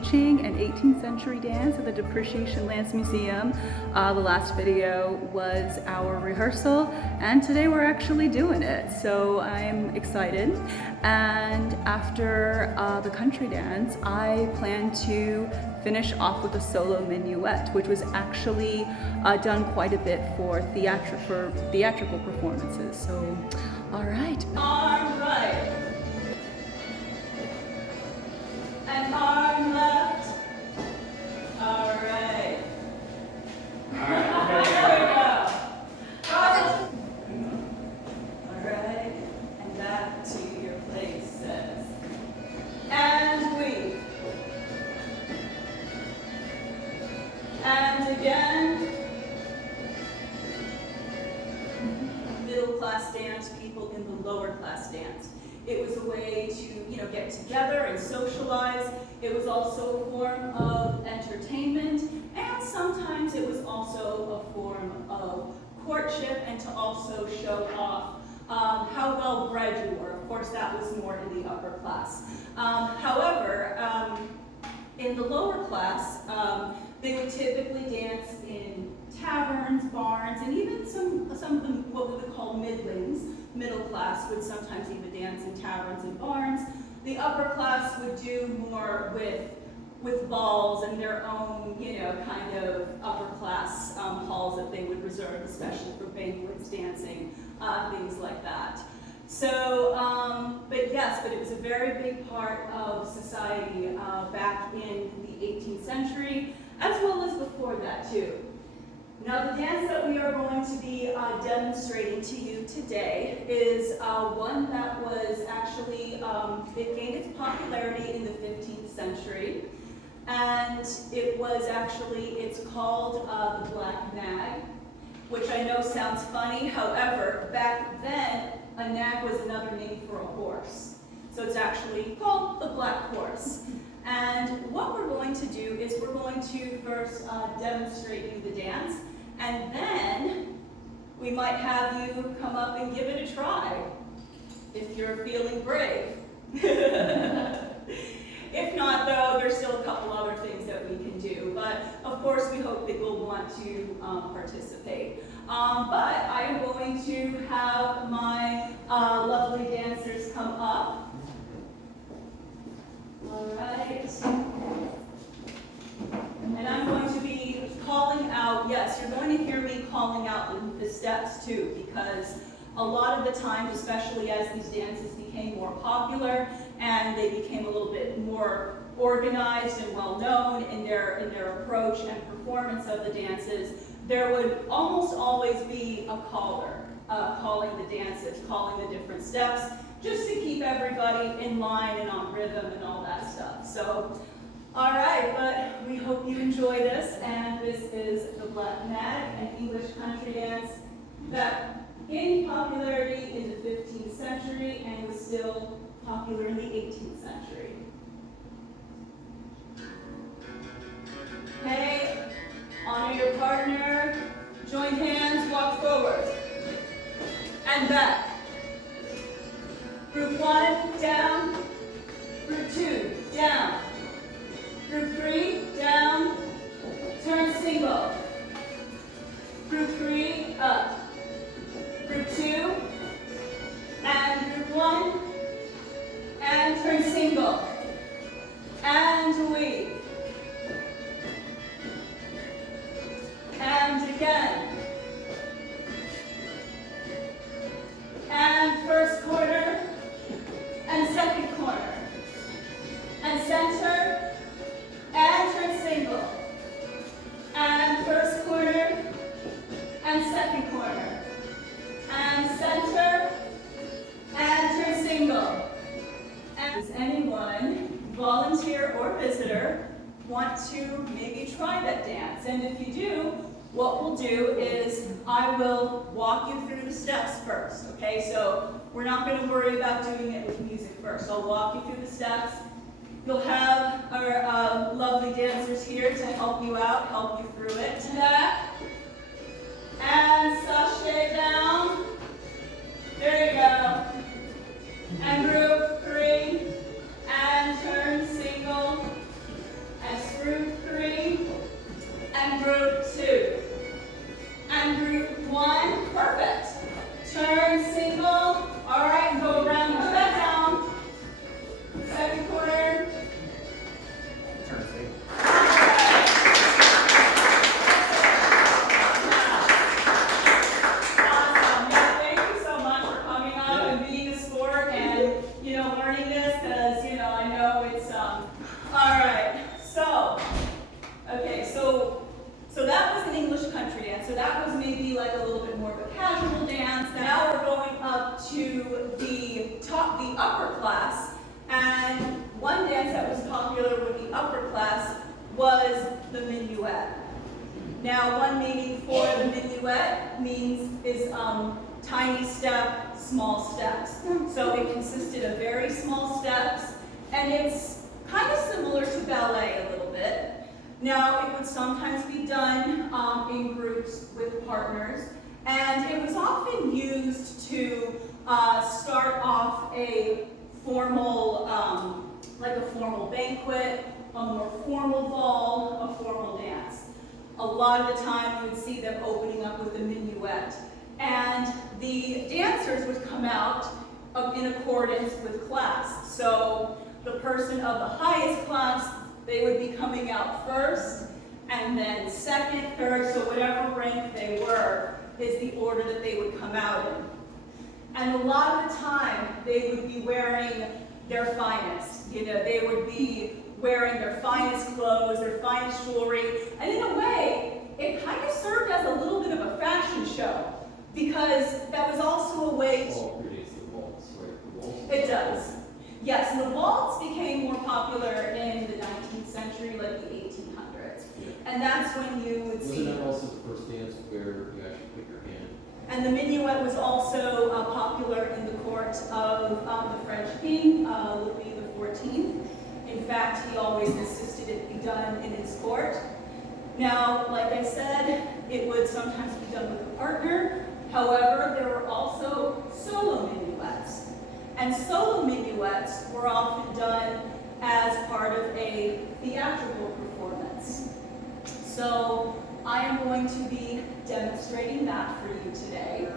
teaching an 18th century dance at the Depreciation Lands Museum. The last video was our rehearsal, and today we're actually doing it. So I'm excited. And after the country dance, I plan to finish off with a solo minuet, which was actually done quite a bit for theatrical performances. So, all right. Arm right. And arm left. All right. There we go. All right. And back to your places. And weave. And again. Middle class dance, people in the lower class dance. It was a way to, get together and socialize. It was also a form of entertainment, and sometimes it was also a form of courtship and to also show off how well bred you were. Of course, that was more in the upper class. However, in the lower class, they would typically dance in taverns, barns, and even some of them, what we would call middlings, middle class, would sometimes even dance in taverns and barns. The upper class would do more with balls and their own, kind of upper class halls that they would reserve, especially for banquets, dancing, things like that. So, but it was a very big part of society back in the 18th century, as well as before that too. Now, the dance that we are going to be demonstrating to you today is one that was actually, it gained its popularity in the 15th century. And it was actually, it's called the Black Nag, which I know sounds funny. However, back then, a nag was another name for a horse. So it's actually called the Black Horse. And what we're going to do is we're going to first demonstrate you the dance, and then we might have you come up and give it a try, if you're feeling brave. If not, though, there's still a couple other things that we can do. But of course, we hope that you'll want to participate. But I am going to have my lovely dancers come up. All right. And I'm going to be calling out, yes, you're going to hear me calling out the steps too, because a lot of the time, especially as these dances became more popular and they became a little bit more organized and well-known in their approach and performance of the dances, there would almost always be a caller calling the dances, calling the different steps, just to keep everybody in line and on rhythm and all that stuff. So, all right, but we hope you enjoy this, and this is the Black Nag, an English country dance that gained popularity in the 15th century and was still popular in the 18th century. Okay, honor your partner, join hands, walk forward, and back. Group 1, down. Group 2, down. Group 3, down. Turn single. Group 3, up. Group 2, and group 1, and turn single. And weave. And again. And first corner, and second corner, and center, and turn single, and first corner, and second corner, and center, and turn single. And does anyone, volunteer or visitor, want to maybe try that dance? And if you do, what we'll do is I will walk you through the steps first, okay? So we're not going to worry about doing it with music first. I'll walk you through the steps. You'll have our lovely dancers here to help you out, help you through it. And sashay down. There you go. And group 3, and turn single. so that was maybe like a little bit more of a casual dance. Now we're going up to the upper class, and one dance that was popular with the upper class was the minuet. Now, one meaning for the minuet is tiny step, small steps. So it consisted of very small steps, and it's kind of similar to ballet a little bit. Now, it would sometimes be done in groups with partners, and it was often used to start off a formal, like a formal banquet, a more formal ball, a formal dance. A lot of the time you would see them opening up with a minuet. And the dancers would come out in accordance with class. So the person of the highest class, they would be coming out first, and then second, third, so whatever rank they were is the order that they would come out in. And a lot of the time, they would be wearing their finest. You know, they would be wearing their finest clothes, their finest jewelry, and in a way, it kind of served as a little bit of a fashion show, because that was also a way to... Oh, predates the waltz, right? The waltz. It does. Yes, and the waltz became more popular in the 19th century, like the 1800s. Yeah. And that's when you would see... Wasn't that also the first dance where you actually put your hand? And the minuet was also popular in the court of the French king, Louis XIV. In fact, he always insisted it be done in his court. Now, like I said, it would sometimes be done with a partner. However, there were also solo minuets. And solo minuets were often done as part of a theatrical performance. So I am going to be demonstrating that for you today.